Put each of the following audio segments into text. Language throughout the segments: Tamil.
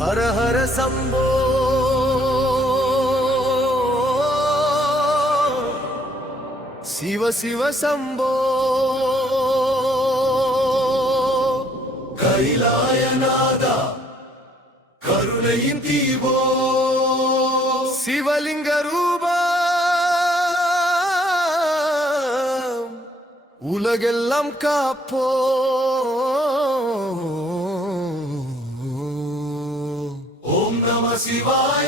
ஹர ஹர சம்போ சிவ சிவ சம்போ கைலாயநாதா கருணையின் தீபோ சிவலிங்க ரூபா உலகெல்லாம் காப்போ ஓம் நம சிவாய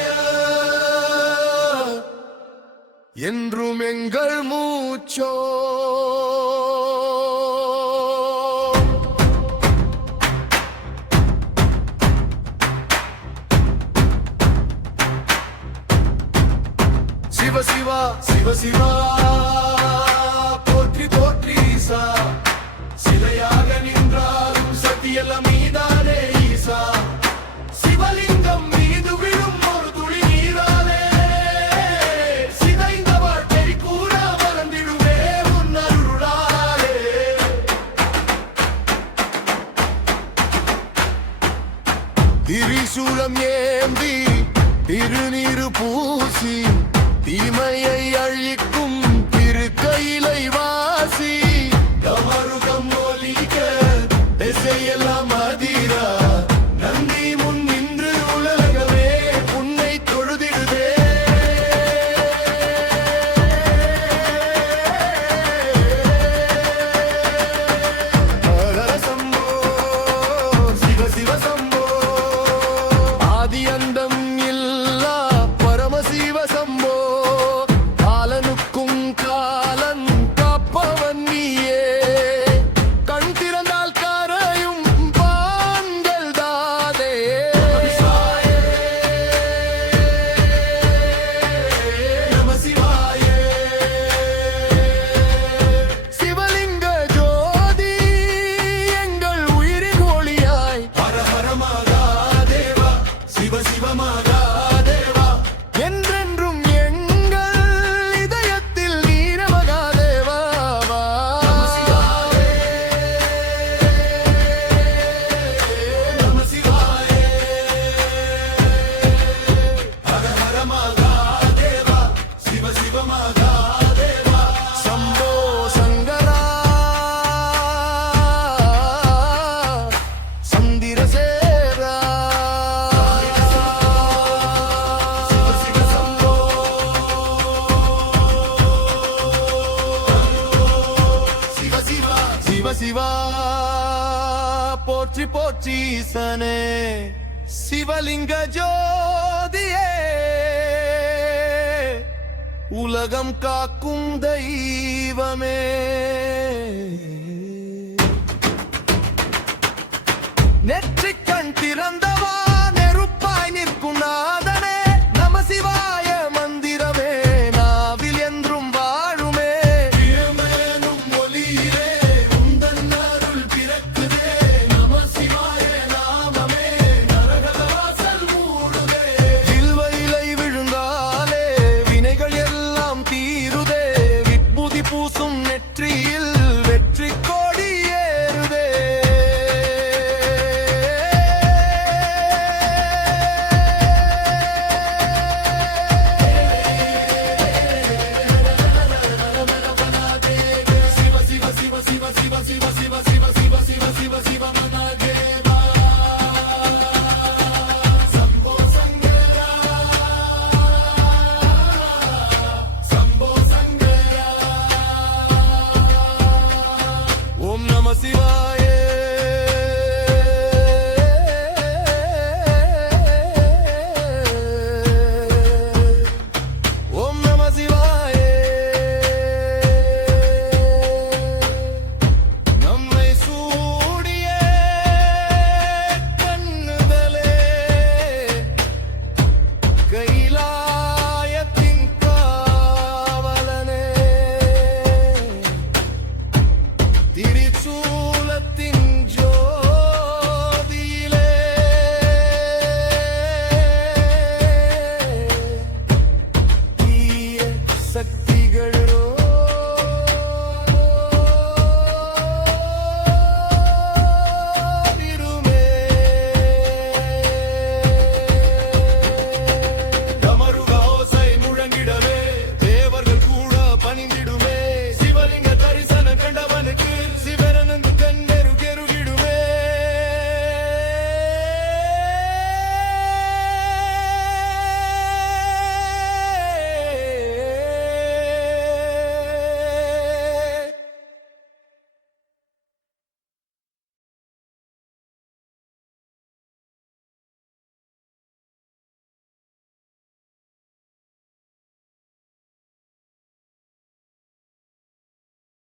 என்றும் எங்கள் மூச்சோ சிவ சிவா சிவ சிவா போற்றி போற்றி ஈசா சிலையாக நின்றாலும் சத்தியெல்லாம் மீதானே ஈசா சிவலிங்கம் மீது விழும் ஒரு துளி நீராலே சிதைந்த வாழ்க்கை கூட மறந்திடுவே உன் அருளாலே திரிசூலம் ஏந்தி திருநீரு பூசி தீமையை அழிக்கும் திருக்கையிலை வாசி கமருகம் ஒலிக்க திசையெல்லாம் அதிரா நந்தி முன் நின்று உலகமே உன்னை தொழுதிடுதே ஹர சம்போ சிவ சிவ சம்போ ஆதி அந்தம் இல்லா பரமசிவ சம்போ சிவா போற்றி போற்றி ஈசனே சிவலிங்க ஜோதியே உலகம் காக்கும் தெய்வமே நெற்றிக் கண் திறந்தவா நெருப்பாய் நிற்கும் நாதனே நம சிவாய மந்திரமே நாவில் என்றும் வாழுமே பூசும் நெற்றியில் வெற்றி கோடி ஏறுதே சிவ சிவ சிவ சிவ சிவ சிவ சிவ சிவ சிவ சிவ சிவ சிவ மனதேவா சம்போ சங்கரா சம்போ சங்கரா ஓம் நம சிவாய